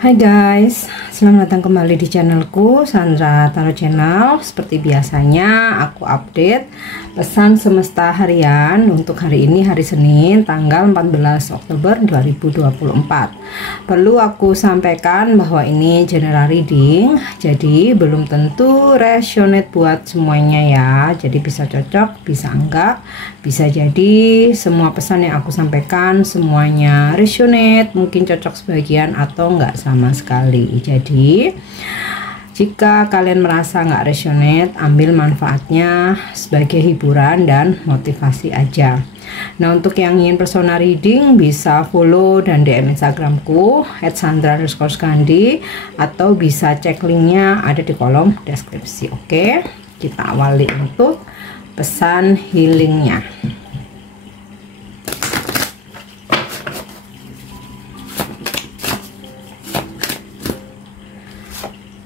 Hai guys, selamat datang kembali di channelku Sandra Tarot Channel. Seperti biasanya aku update pesan semesta harian untuk hari ini, hari Senin tanggal 14 Oktober 2024. Perlu aku sampaikan bahwa ini general reading, jadi belum tentu resonate buat semuanya ya. Jadi bisa cocok, bisa enggak, bisa jadi semua pesan yang aku sampaikan semuanya resonate, mungkin cocok sebagian atau enggak sama sekali. Jadi jika kalian merasa nggak resonate, ambil manfaatnya sebagai hiburan dan motivasi aja. Nah, untuk yang ingin personal reading bisa follow dan DM Instagramku @sandra_skandi atau bisa cek linknya ada di kolom deskripsi. Oke, kita awali untuk pesan healingnya.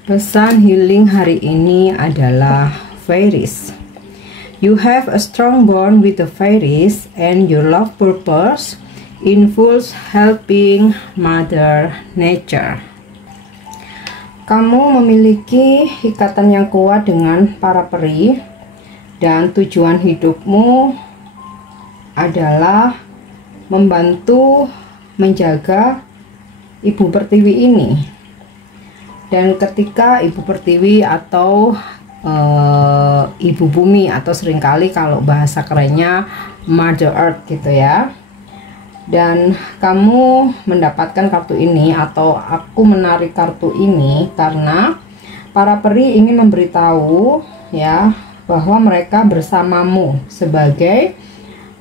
Pesan healing hari ini adalah fairies. You have a strong bond with the fairies and your love purpose involves helping Mother Nature. Kamu memiliki ikatan yang kuat dengan para peri dan tujuan hidupmu adalah membantu menjaga Ibu Pertiwi ini. Dan ketika Ibu Pertiwi atau Ibu Bumi atau seringkali kalau bahasa kerennya Mother Earth gitu ya. Dan kamu mendapatkan kartu ini atau aku menarik kartu ini karena para peri ingin memberitahu ya bahwa mereka bersamamu sebagai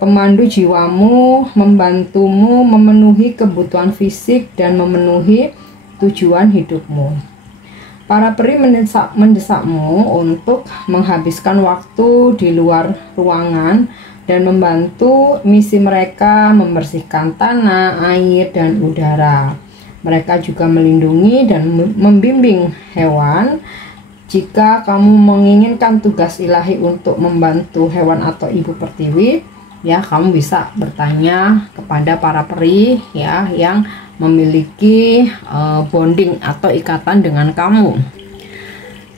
pemandu jiwamu, membantumu memenuhi kebutuhan fisik dan memenuhi tujuan hidupmu. Para peri mendesakmu untuk menghabiskan waktu di luar ruangan dan membantu misi mereka membersihkan tanah, air, dan udara. Mereka juga melindungi dan membimbing hewan. Jika kamu menginginkan tugas ilahi untuk membantu hewan atau Ibu Pertiwi, ya kamu bisa bertanya kepada para peri ya yang memiliki bonding atau ikatan dengan kamu.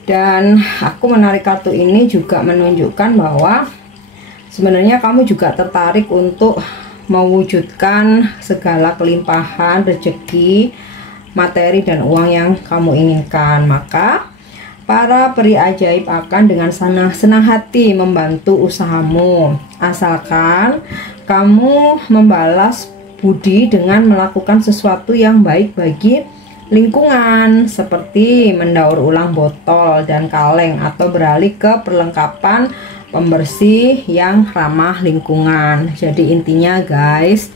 Dan aku menarik kartu ini juga menunjukkan bahwa sebenarnya kamu juga tertarik untuk mewujudkan segala kelimpahan rezeki, materi dan uang yang kamu inginkan. Maka para peri ajaib akan dengan senang hati membantu usahamu, asalkan kamu membalas budi dengan melakukan sesuatu yang baik bagi lingkungan, seperti mendaur ulang botol dan kaleng atau beralih ke perlengkapan pembersih yang ramah lingkungan. Jadi intinya guys,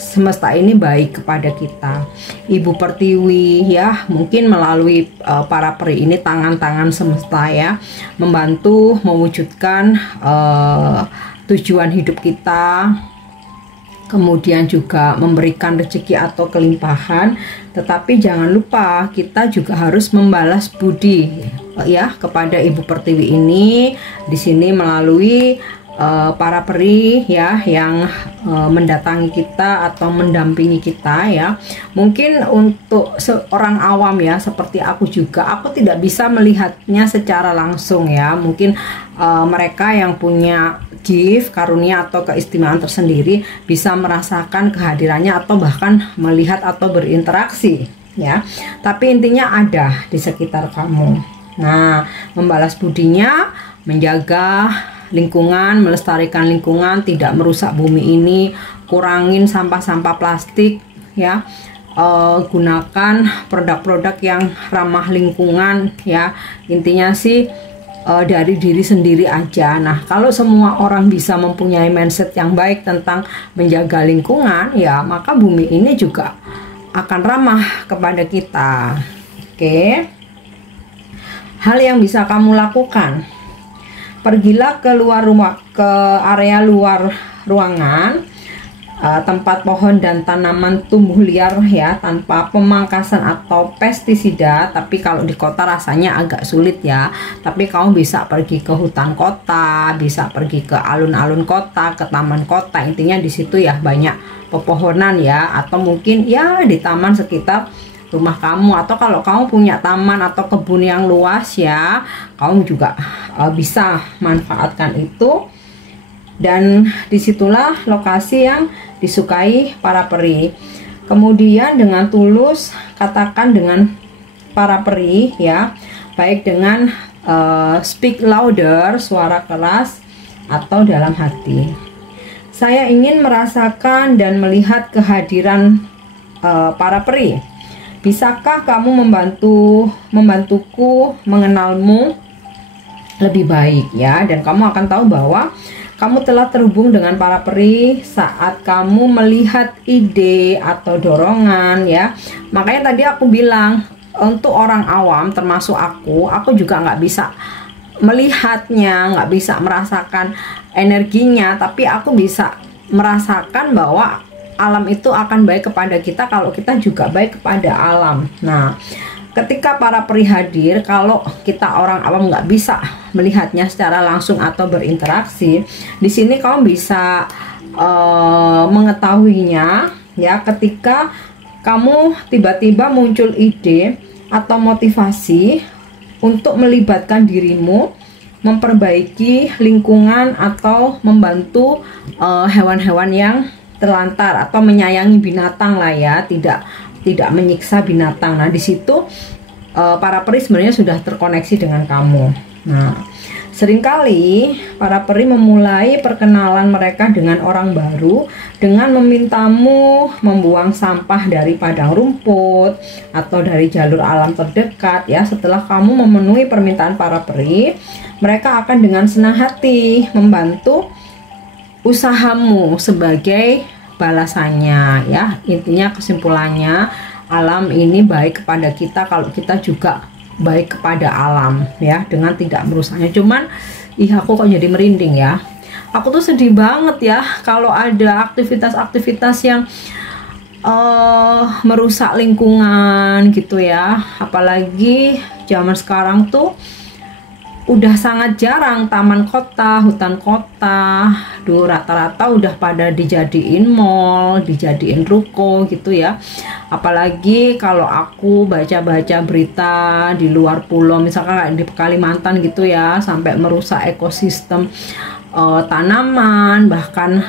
semesta ini baik kepada kita. Ibu Pertiwi ya mungkin melalui para peri ini, tangan-tangan semesta ya, membantu mewujudkan tujuan hidup kita, kemudian juga memberikan rezeki atau kelimpahan. Tetapi jangan lupa kita juga harus membalas budi ya kepada Ibu Pertiwi ini di sini melalui para peri ya yang mendatangi kita atau mendampingi kita ya. Mungkin untuk seorang awam ya seperti aku juga, aku tidak bisa melihatnya secara langsung ya. Mungkin mereka yang punya gift, karunia atau keistimewaan tersendiri bisa merasakan kehadirannya atau bahkan melihat atau berinteraksi ya. Tapi intinya ada di sekitar kamu. Nah, membalas budinya, menjaga lingkungan, melestarikan lingkungan, tidak merusak bumi ini, kurangin sampah-sampah plastik ya, gunakan produk-produk yang ramah lingkungan ya. Intinya sih dari diri sendiri aja. Nah, kalau semua orang bisa mempunyai mindset yang baik tentang menjaga lingkungan ya, maka bumi ini juga akan ramah kepada kita. Oke, hal yang bisa kamu lakukan: pergilah ke luar rumah, ke area luar ruangan, tempat pohon dan tanaman tumbuh liar ya, tanpa pemangkasan atau pestisida. Tapi kalau di kota rasanya agak sulit ya. Tapi kamu bisa pergi ke hutan kota, bisa pergi ke alun-alun kota, ke taman kota. Intinya di situ ya banyak pepohonan ya, atau mungkin ya di taman sekitar rumah kamu, atau kalau kamu punya taman atau kebun yang luas ya, kamu juga bisa manfaatkan itu. Dan disitulah lokasi yang disukai para peri. Kemudian dengan tulus katakan dengan para peri ya, baik dengan speak louder, suara keras, atau dalam hati. Saya ingin merasakan dan melihat kehadiran para peri. Bisakah kamu membantuku mengenalmu lebih baik ya? Dan kamu akan tahu bahwa kamu telah terhubung dengan para peri saat kamu melihat ide atau dorongan ya. Makanya tadi aku bilang, untuk orang awam termasuk aku juga nggak bisa melihatnya, nggak bisa merasakan energinya, tapi aku bisa merasakan bahwa alam itu akan baik kepada kita kalau kita juga baik kepada alam. Nah, ketika para peri hadir, kalau kita orang awam nggak bisa melihatnya secara langsung atau berinteraksi, di sini kamu bisa mengetahuinya ya, ketika kamu tiba-tiba muncul ide atau motivasi untuk melibatkan dirimu, memperbaiki lingkungan atau membantu hewan-hewan yang terlantar atau menyayangi binatang lah ya, tidak menyiksa binatang. Nah, di situ para peri sebenarnya sudah terkoneksi dengan kamu. Nah, seringkali para peri memulai perkenalan mereka dengan orang baru dengan memintamu membuang sampah dari padang rumput atau dari jalur alam terdekat ya. Setelah kamu memenuhi permintaan para peri, mereka akan dengan senang hati membantu usahamu sebagai balasannya ya. Intinya kesimpulannya, alam ini baik kepada kita kalau kita juga baik kepada alam ya, dengan tidak merusaknya. Cuman aku kok jadi merinding ya. Aku tuh sedih banget ya kalau ada aktivitas-aktivitas yang merusak lingkungan gitu ya. Apalagi zaman sekarang tuh udah sangat jarang taman kota, hutan kota. Duh, rata-rata udah pada dijadiin mall, dijadiin ruko gitu ya. Apalagi kalau aku baca-baca berita di luar pulau, misalkan kayak di Kalimantan gitu ya, sampai merusak ekosistem tanaman, bahkan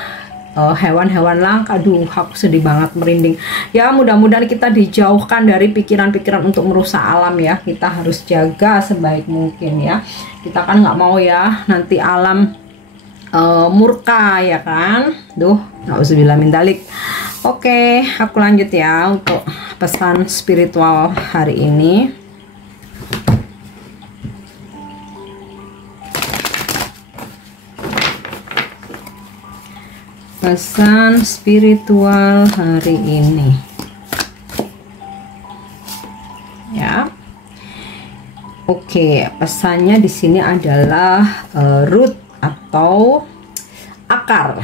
hewan-hewan langka. Aduh, aku sedih banget, merinding ya. Mudah-mudahan kita dijauhkan dari pikiran-pikiran untuk merusak alam ya. Kita harus jaga sebaik mungkin ya. Kita kan nggak mau ya nanti alam murka ya kan. Duh, nauzubillah min dzalik. Oke, aku lanjut ya untuk pesan spiritual hari ini. Pesan spiritual hari ini ya. Oke, pesannya di sini adalah root atau akar.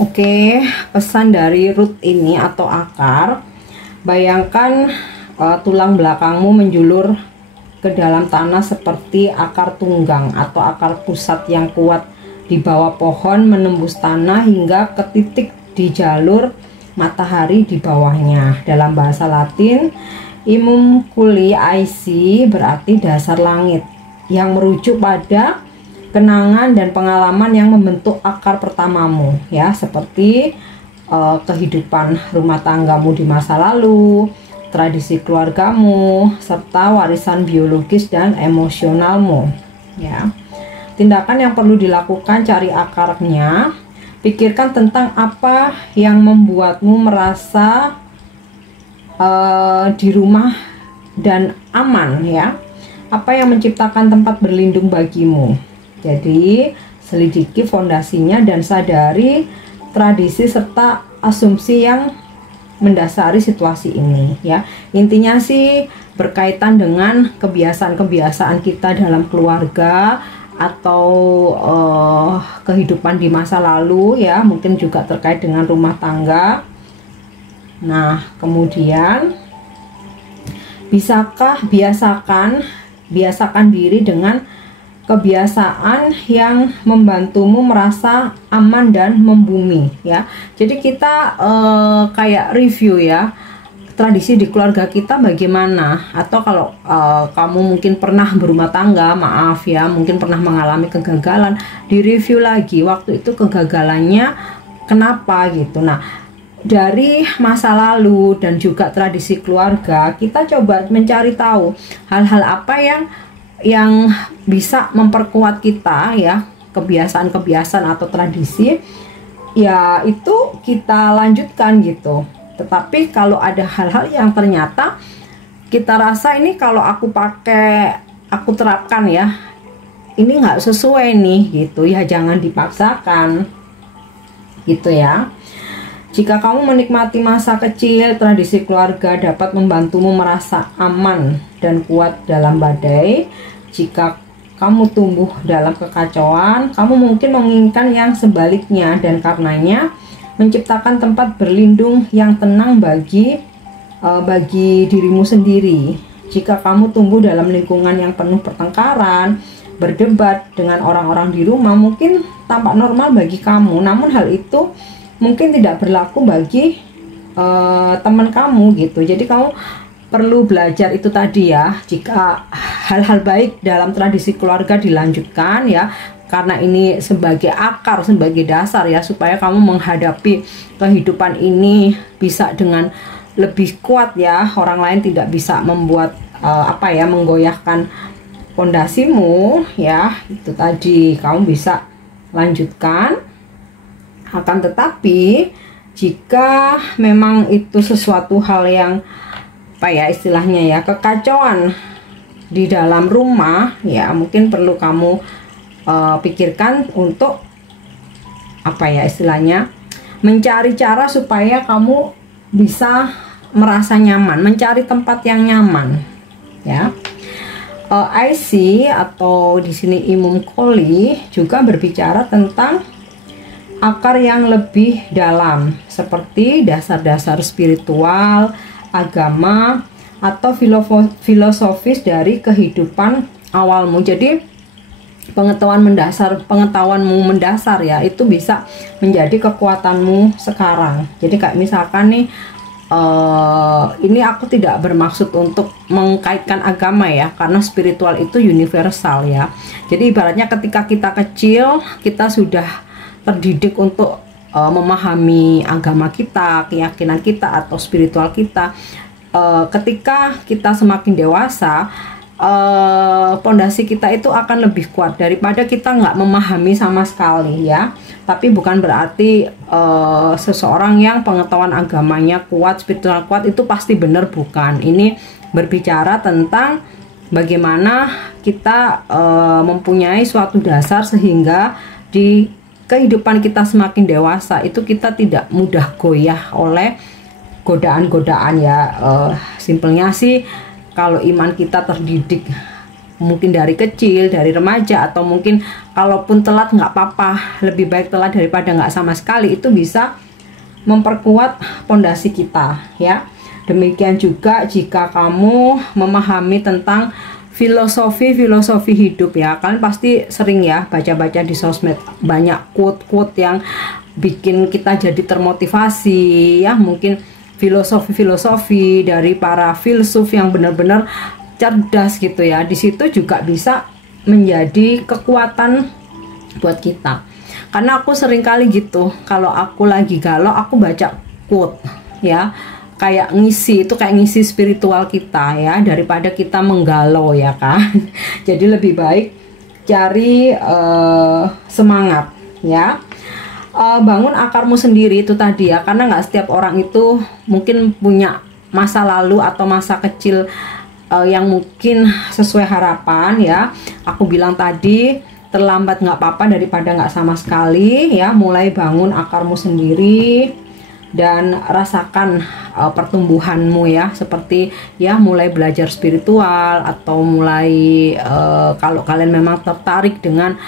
Oke, pesan dari root ini atau akar, bayangkan tulang belakangmu menjulur ke dalam tanah seperti akar tunggang atau akar pusat yang kuat di bawah pohon, menembus tanah hingga ke titik di jalur matahari di bawahnya. Dalam bahasa Latin, Imumculi Ici berarti dasar langit, yang merujuk pada kenangan dan pengalaman yang membentuk akar pertamamu ya, seperti kehidupan rumah tanggamu di masa lalu, tradisi keluargamu, serta warisan biologis dan emosionalmu ya. Tindakan yang perlu dilakukan, cari akarnya, pikirkan tentang apa yang membuatmu merasa di rumah dan aman ya. Apa yang menciptakan tempat berlindung bagimu. Jadi selidiki fondasinya dan sadari tradisi serta asumsi yang mendasari situasi ini ya. Intinya sih berkaitan dengan kebiasaan-kebiasaan kita dalam keluarga atau kehidupan di masa lalu ya, mungkin juga terkait dengan rumah tangga. Nah, kemudian biasakan diri dengan kebiasaan yang membantumu merasa aman dan membumi ya. Jadi kita kayak review ya, tradisi di keluarga kita bagaimana, atau kalau kamu mungkin pernah berumah tangga, maaf ya, mungkin pernah mengalami kegagalan, direview lagi waktu itu kegagalannya kenapa gitu. Nah, dari masa lalu dan juga tradisi keluarga, kita coba mencari tahu hal-hal apa yang bisa memperkuat kita ya, kebiasaan-kebiasaan atau tradisi ya, itu kita lanjutkan gitu. Tetapi kalau ada hal-hal yang ternyata kita rasa ini kalau aku terapkan ya, ini nggak sesuai nih gitu ya, jangan dipaksakan gitu ya. Jika kamu menikmati masa kecil, tradisi keluarga dapat membantumu merasa aman dan kuat dalam badai. Jika kamu tumbuh dalam kekacauan, kamu mungkin menginginkan yang sebaliknya, dan karenanya menciptakan tempat berlindung yang tenang bagi dirimu sendiri. Jika kamu tumbuh dalam lingkungan yang penuh pertengkaran, berdebat dengan orang-orang di rumah, mungkin tampak normal bagi kamu, namun hal itu mungkin tidak berlaku bagi teman kamu gitu. Jadi kamu perlu belajar itu tadi ya, jika hal-hal baik dalam tradisi keluarga dilanjutkan ya, karena ini sebagai akar, sebagai dasar ya, supaya kamu menghadapi kehidupan ini bisa dengan lebih kuat ya. Orang lain tidak bisa membuat menggoyahkan pondasimu ya. Itu tadi, kamu bisa lanjutkan. Akan tetapi jika memang itu sesuatu hal yang istilahnya ya, kekacauan di dalam rumah ya, mungkin perlu kamu pikirkan untuk istilahnya mencari cara supaya kamu bisa merasa nyaman, mencari tempat yang nyaman ya. IC atau di sini Imum Koli juga berbicara tentang akar yang lebih dalam, seperti dasar-dasar spiritual, agama, atau filosofis dari kehidupan awalmu. Jadi pengetahuanmu mendasar ya, itu bisa menjadi kekuatanmu sekarang. Jadi kayak misalkan nih, ini aku tidak bermaksud untuk mengkaitkan agama ya, karena spiritual itu universal ya. Jadi ibaratnya ketika kita kecil, kita sudah terdidik untuk memahami agama kita, keyakinan kita atau spiritual kita. Ketika kita semakin dewasa, pondasi kita itu akan lebih kuat daripada kita nggak memahami sama sekali ya. Tapi bukan berarti seseorang yang pengetahuan agamanya kuat, spiritual kuat itu pasti benar, bukan. Ini berbicara tentang bagaimana kita mempunyai suatu dasar sehingga di kehidupan kita semakin dewasa itu kita tidak mudah goyah oleh godaan-godaan ya. Simpelnya sih, kalau iman kita terdidik mungkin dari kecil, dari remaja, atau mungkin kalaupun telat nggak apa-apa, lebih baik telat daripada nggak sama sekali, itu bisa memperkuat pondasi kita ya. Demikian juga jika kamu memahami tentang filosofi hidup ya, kalian pasti sering ya baca-baca di sosmed, banyak quote-quote yang bikin kita jadi termotivasi ya. Mungkin filosofi dari para filsuf yang benar-benar cerdas gitu ya. Di situ juga bisa menjadi kekuatan buat kita. Karena aku sering kali gitu, kalau aku lagi galau aku baca quote ya, kayak ngisi spiritual kita ya, daripada kita menggalau ya kan. Jadi lebih baik cari semangat ya. Bangun akarmu sendiri itu tadi ya, karena nggak setiap orang itu mungkin punya masa lalu atau masa kecil yang mungkin sesuai harapan ya. Aku bilang tadi, terlambat nggak apa-apa daripada nggak sama sekali ya. Mulai bangun akarmu sendiri, dan rasakan pertumbuhanmu ya, seperti ya mulai belajar spiritual atau mulai kalau kalian memang tertarik dengan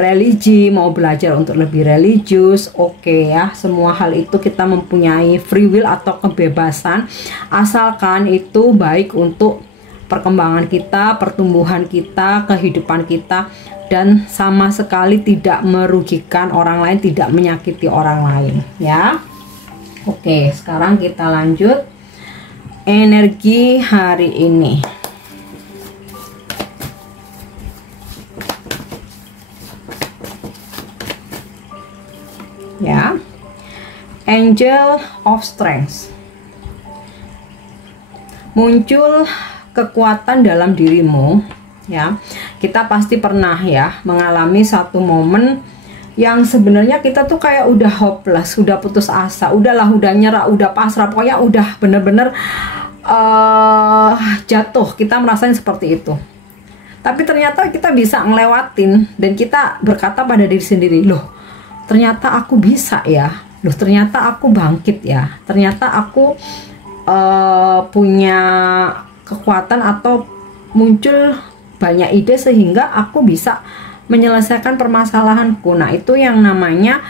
religi, mau belajar untuk lebih religius, oke ya, semua hal itu kita mempunyai free will atau kebebasan, asalkan itu baik untuk perkembangan kita, pertumbuhan kita, kehidupan kita, dan sama sekali tidak merugikan orang lain, tidak menyakiti orang lain ya. Oke, sekarang kita lanjut energi hari ini. Ya, Angel of Strength, muncul kekuatan dalam dirimu ya. Kita pasti pernah ya mengalami satu momen yang sebenarnya kita tuh kayak udah hopeless, udah putus asa, udahlah, udah nyerah, udah pasrah, pokoknya udah bener-bener jatuh. Kita merasain seperti itu, tapi ternyata kita bisa ngelewatin dan kita berkata pada diri sendiri, loh ternyata aku bisa ya, loh ternyata aku bangkit ya, ternyata aku punya kekuatan atau muncul banyak ide sehingga aku bisa menyelesaikan permasalahanku. Nah itu yang namanya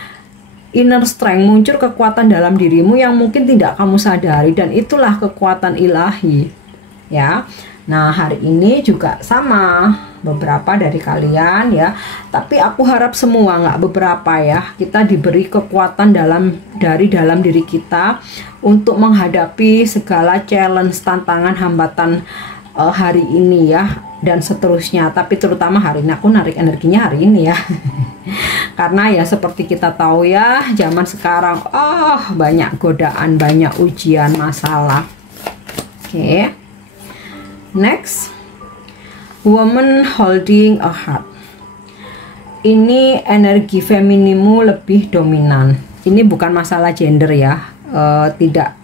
inner strength, muncul kekuatan dalam dirimu yang mungkin tidak kamu sadari, dan itulah kekuatan ilahi ya. Nah hari ini juga sama, beberapa dari kalian ya, tapi aku harap semua, nggak beberapa ya, kita diberi kekuatan dari dalam diri kita untuk menghadapi segala challenge, tantangan, hambatan hari ini ya, dan seterusnya. Tapi terutama hari ini aku narik energinya hari ini ya karena ya seperti kita tahu ya, zaman sekarang banyak godaan, banyak ujian, masalah. Oke. Next, woman holding a heart. Ini energi feminimu lebih dominan. Ini bukan masalah gender ya,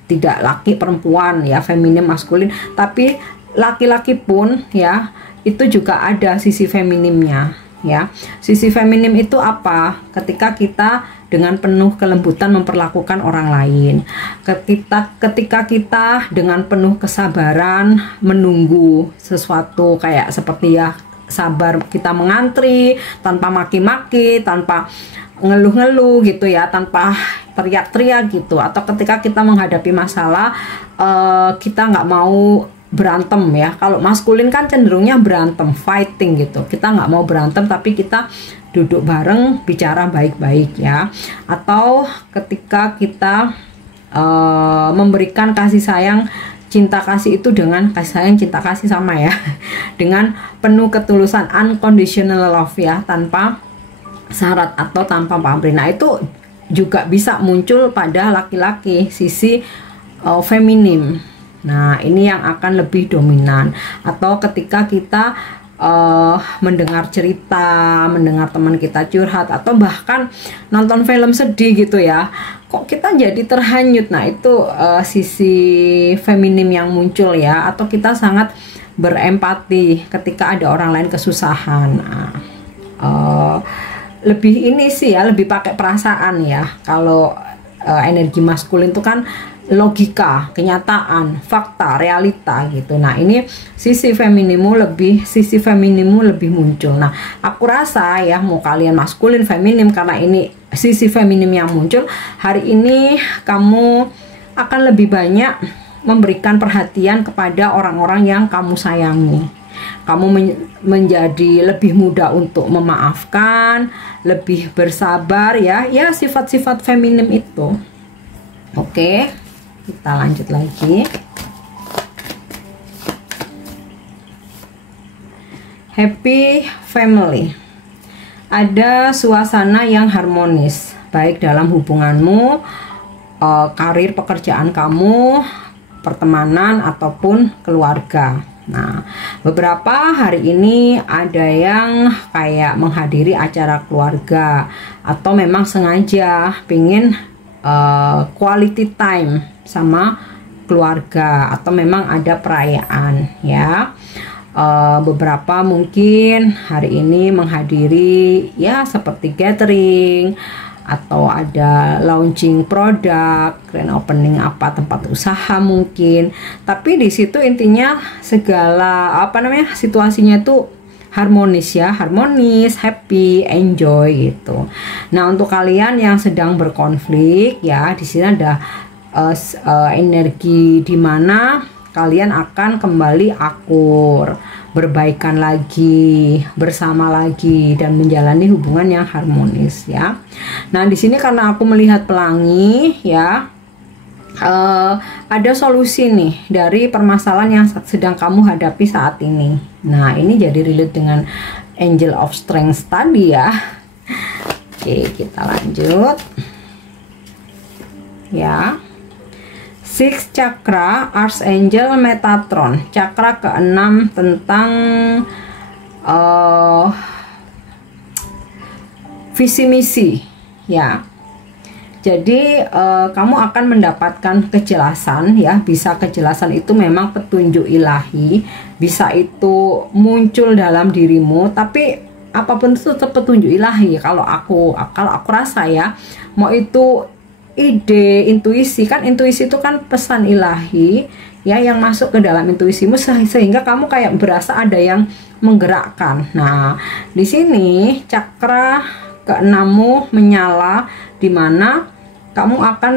tidak laki perempuan ya, feminim maskulin, tapi laki-laki pun ya itu juga ada sisi feminimnya ya. Sisi feminim itu apa? Ketika kita dengan penuh kelembutan memperlakukan orang lain, ketika kita dengan penuh kesabaran menunggu sesuatu, kayak seperti ya sabar kita mengantri tanpa maki-maki, tanpa ngeluh-ngeluh gitu ya, tanpa teriak-teriak gitu. Atau ketika kita menghadapi masalah, kita nggak mau berantem ya. Kalau maskulin kan cenderungnya berantem, fighting gitu. Kita nggak mau berantem, tapi kita duduk bareng, bicara baik-baik ya. Atau ketika kita memberikan kasih sayang, cinta kasih itu dengan kasih sayang, cinta kasih sama ya, dengan penuh ketulusan, unconditional love ya, tanpa syarat atau tanpa pamrih. Nah itu juga bisa muncul pada laki-laki, sisi feminim. Nah ini yang akan lebih dominan. Atau ketika kita mendengar cerita, mendengar teman kita curhat, atau bahkan nonton film sedih gitu ya, kok kita jadi terhanyut. Nah itu sisi feminim yang muncul ya. Atau kita sangat berempati ketika ada orang lain kesusahan. Nah, lebih ini sih ya, lebih pakai perasaan ya. Kalau energi maskulin itu kan logika, kenyataan, fakta, realita gitu. Nah ini sisi feminimu lebih muncul. Nah aku rasa ya, mau kalian maskulin, feminim, karena ini sisi feminim yang muncul hari ini, kamu akan lebih banyak memberikan perhatian kepada orang-orang yang kamu sayangi. Kamu menjadi lebih mudah untuk memaafkan, lebih bersabar ya, sifat-sifat feminim itu. Oke, kita lanjut lagi. Happy family. Ada suasana yang harmonis, baik dalam hubunganmu, karir pekerjaan kamu, pertemanan ataupun keluarga. Nah, beberapa hari ini ada yang kayak menghadiri acara keluarga, atau memang sengaja pingin quality time sama keluarga, atau memang ada perayaan ya. Beberapa mungkin hari ini menghadiri ya seperti gathering, atau ada launching produk, grand opening apa tempat usaha mungkin. Tapi di situ intinya segala situasinya itu harmonis ya, harmonis, happy, enjoy gitu. Nah, untuk kalian yang sedang berkonflik ya, di sini ada energi di mana kalian akan kembali akur, berbaikan lagi, bersama lagi, dan menjalani hubungan yang harmonis ya. Nah, di sini karena aku melihat pelangi ya, ada solusi nih dari permasalahan yang sedang kamu hadapi saat ini. Nah, ini jadi relate dengan Angel of Strength tadi ya. Oke, kita lanjut ya. Six Chakra Archangel Metatron, cakra ke-6 tentang visi misi ya. Jadi kamu akan mendapatkan kejelasan ya. Bisa kejelasan itu memang petunjuk ilahi, bisa itu muncul dalam dirimu, tapi apapun itu tetap petunjuk ilahi. Kalau aku rasa ya, mau itu ide, intuisi, kan intuisi itu kan pesan ilahi ya yang masuk ke dalam intuisimu sehingga kamu kayak berasa ada yang menggerakkan. Nah, di sini cakra ke-6mu menyala, di mana kamu akan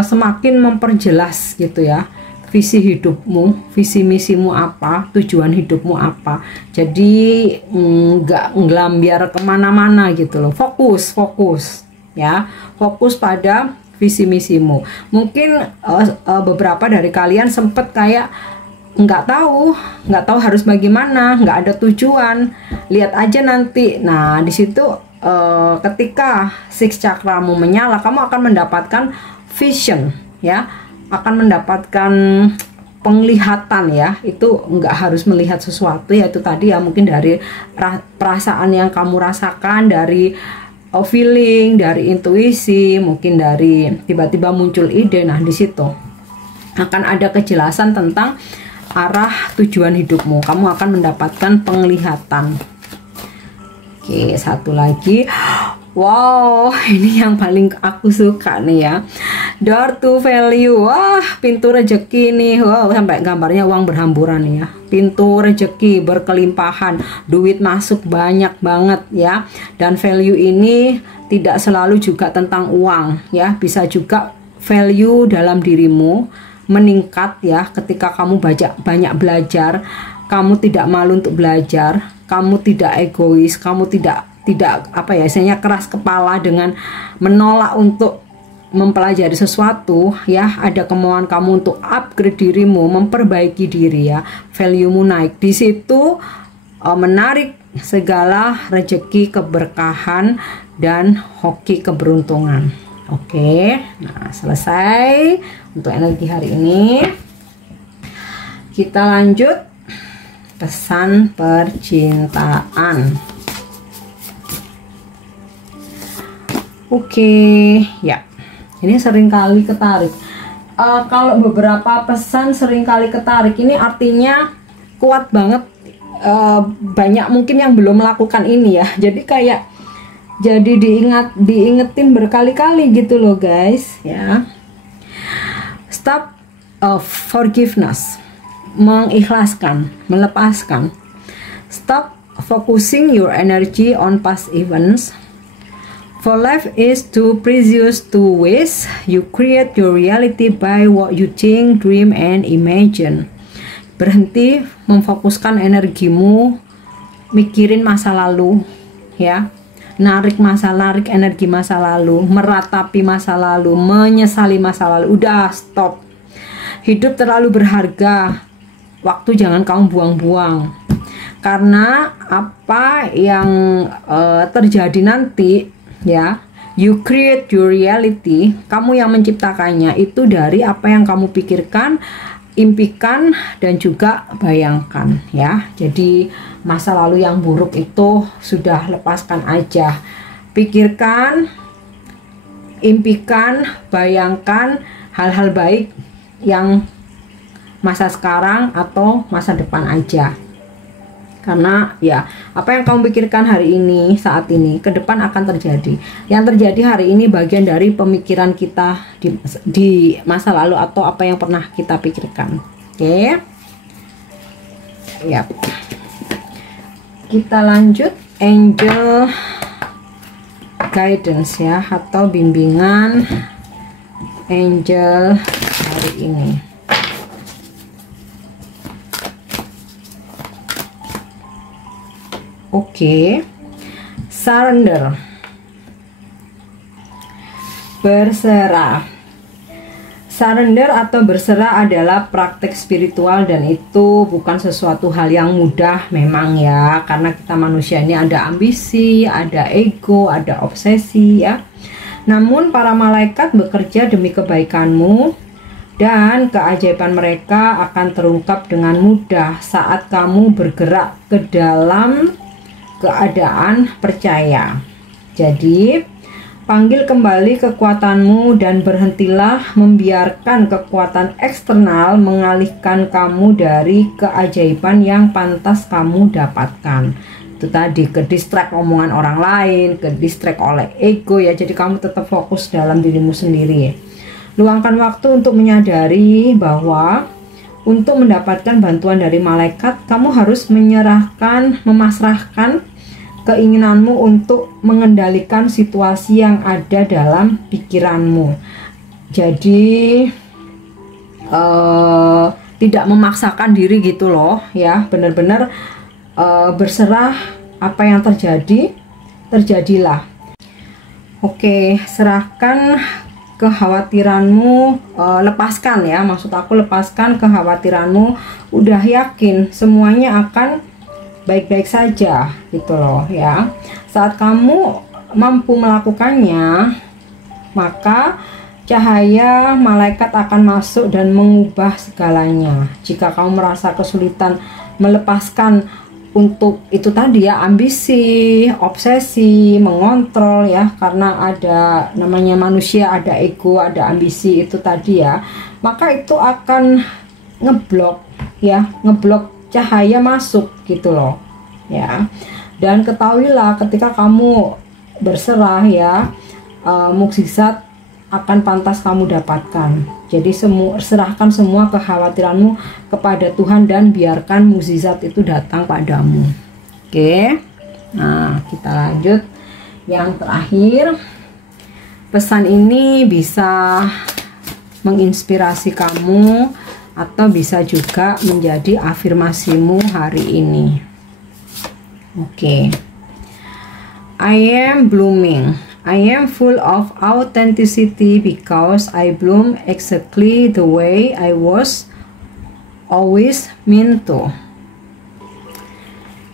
semakin memperjelas gitu ya visi hidupmu, visi misimu apa, tujuan hidupmu apa. Jadi nggak ngelambiar kemana-mana gitu loh. Fokus ya, fokus pada visi misimu. Mungkin beberapa dari kalian sempet kayak nggak tahu harus bagaimana, nggak ada tujuan, lihat aja nanti. Nah, di situ ketika six cakramu menyala, kamu akan mendapatkan vision ya, akan mendapatkan penglihatan ya. Itu nggak harus melihat sesuatu ya, itu tadi ya, mungkin dari perasaan yang kamu rasakan, dari feeling, dari intuisi, mungkin dari tiba-tiba muncul ide. Nah, di situ akan ada kejelasan tentang arah tujuan hidupmu. Kamu akan mendapatkan penglihatan. Oke, satu lagi. Wow, ini yang paling aku suka nih ya. Door to value. Wah, pintu rezeki nih. Wow, sampai gambarnya uang berhamburan nih ya. Pintu rezeki berkelimpahan, duit masuk banyak banget ya. Dan value ini tidak selalu juga tentang uang ya. Bisa juga value dalam dirimu meningkat ya ketika kamu banyak belajar. Kamu tidak malu untuk belajar, kamu tidak egois, kamu tidak istilahnya keras kepala dengan menolak untuk mempelajari sesuatu ya. Ada kemauan kamu untuk upgrade dirimu, memperbaiki diri ya, value-mu naik. Di situ menarik segala rezeki, keberkahan, dan hoki keberuntungan. Oke, nah selesai untuk energi hari ini. Kita lanjut pesan percintaan. Oke, ya. Ini seringkali ketarik. Kalau beberapa pesan seringkali ketarik, ini artinya kuat banget. Banyak mungkin yang belum melakukan ini ya. Jadi kayak diingetin berkali-kali gitu loh guys ya. Stop forgiveness, mengikhlaskan, melepaskan. Stop focusing your energy on past events. For life is too precious to waste. You create your reality by what you think, dream, and imagine. Berhenti memfokuskan energimu mikirin masa lalu ya. Narik energi masa lalu, meratapi masa lalu, menyesali masa lalu. Udah, stop. Hidup terlalu berharga. Waktu jangan kamu buang-buang. Karena apa yang terjadi nanti ya, you create your reality. Kamu yang menciptakannya itu dari apa yang kamu pikirkan, impikan, dan juga bayangkan ya. Jadi masa lalu yang buruk itu sudah lepaskan aja. Pikirkan, impikan, bayangkan hal-hal baik yang masa sekarang atau masa depan aja. Karena ya, apa yang kamu pikirkan hari ini, saat ini, ke depan akan terjadi. Yang terjadi hari ini bagian dari pemikiran kita di masa lalu atau apa yang pernah kita pikirkan. Oke. Yap. Kita lanjut angel guidance ya, atau bimbingan angel hari ini. Oke, surrender, berserah. Surrender atau berserah adalah praktek spiritual, dan itu bukan sesuatu hal yang mudah memang ya, karena kita manusia ini ada ambisi, ada ego, ada obsesi ya. Namun para malaikat bekerja demi kebaikanmu, dan keajaiban mereka akan terungkap dengan mudah saat kamu bergerak ke dalam keadaan percaya. Jadi, panggil kembali kekuatanmu dan berhentilah membiarkan kekuatan eksternal mengalihkan kamu dari keajaiban yang pantas kamu dapatkan. Itu tadi, ke distract omongan orang lain, ke distract oleh ego ya. Jadi kamu tetap fokus dalam dirimu sendiri. Luangkan waktu untuk menyadari bahwa untuk mendapatkan bantuan dari malaikat, kamu harus memasrahkan keinginanmu untuk mengendalikan situasi yang ada dalam pikiranmu. Jadi tidak memaksakan diri gitu loh ya, benar-benar berserah, apa yang terjadi, terjadilah. Oke, serahkan kekhawatiranmu, lepaskan ya, maksud aku lepaskan kekhawatiranmu, udah yakin semuanya akan baik-baik saja gitu loh ya. Saat kamu mampu melakukannya, maka cahaya malaikat akan masuk dan mengubah segalanya. Jika kamu merasa kesulitan melepaskan untuk itu tadi ya, ambisi, obsesi, mengontrol ya, karena ada namanya manusia, ada ego, ada ambisi itu tadi ya, maka itu akan ngeblok ya, ngeblok cahaya masuk gitu loh ya. Dan ketahuilah ketika kamu berserah ya, mukjizat akan pantas kamu dapatkan. Jadi serahkan semua kekhawatiranmu kepada Tuhan dan biarkan mukjizat itu datang padamu. Oke, nah kita lanjut yang terakhir. Pesan ini bisa menginspirasi kamu atau bisa juga menjadi afirmasimu hari ini. Oke. I am blooming. I am full of authenticity because I bloom exactly the way I was always meant to.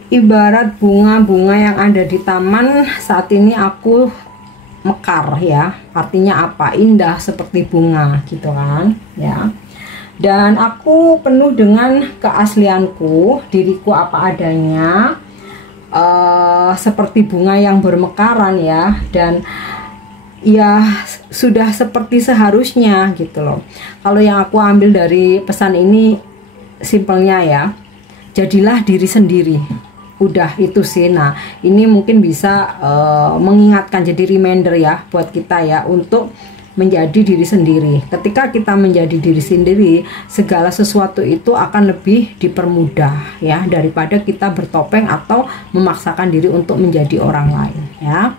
Ibarat bunga-bunga yang ada di taman, saat ini aku mekar ya. Artinya apa? Indah seperti bunga gitu kan ya. Dan aku penuh dengan keaslianku, diriku apa adanya, seperti bunga yang bermekaran ya. Dan ya sudah seperti seharusnya gitu loh. Kalau yang aku ambil dari pesan ini simpelnya ya, jadilah diri sendiri. Udah itu sih. Nah ini mungkin bisa mengingatkan, jadi reminder ya buat kita ya, untuk menjadi diri sendiri. Ketika kita menjadi diri sendiri, segala sesuatu itu akan lebih dipermudah ya, daripada kita bertopeng atau memaksakan diri untuk menjadi orang lain ya.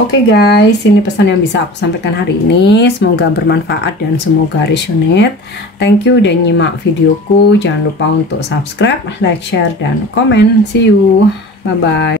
Oke guys, ini pesan yang bisa aku sampaikan hari ini. Semoga bermanfaat dan semoga resonate. Thank you udah nyimak videoku. Jangan lupa untuk subscribe, like, share, dan komen. See you. Bye bye.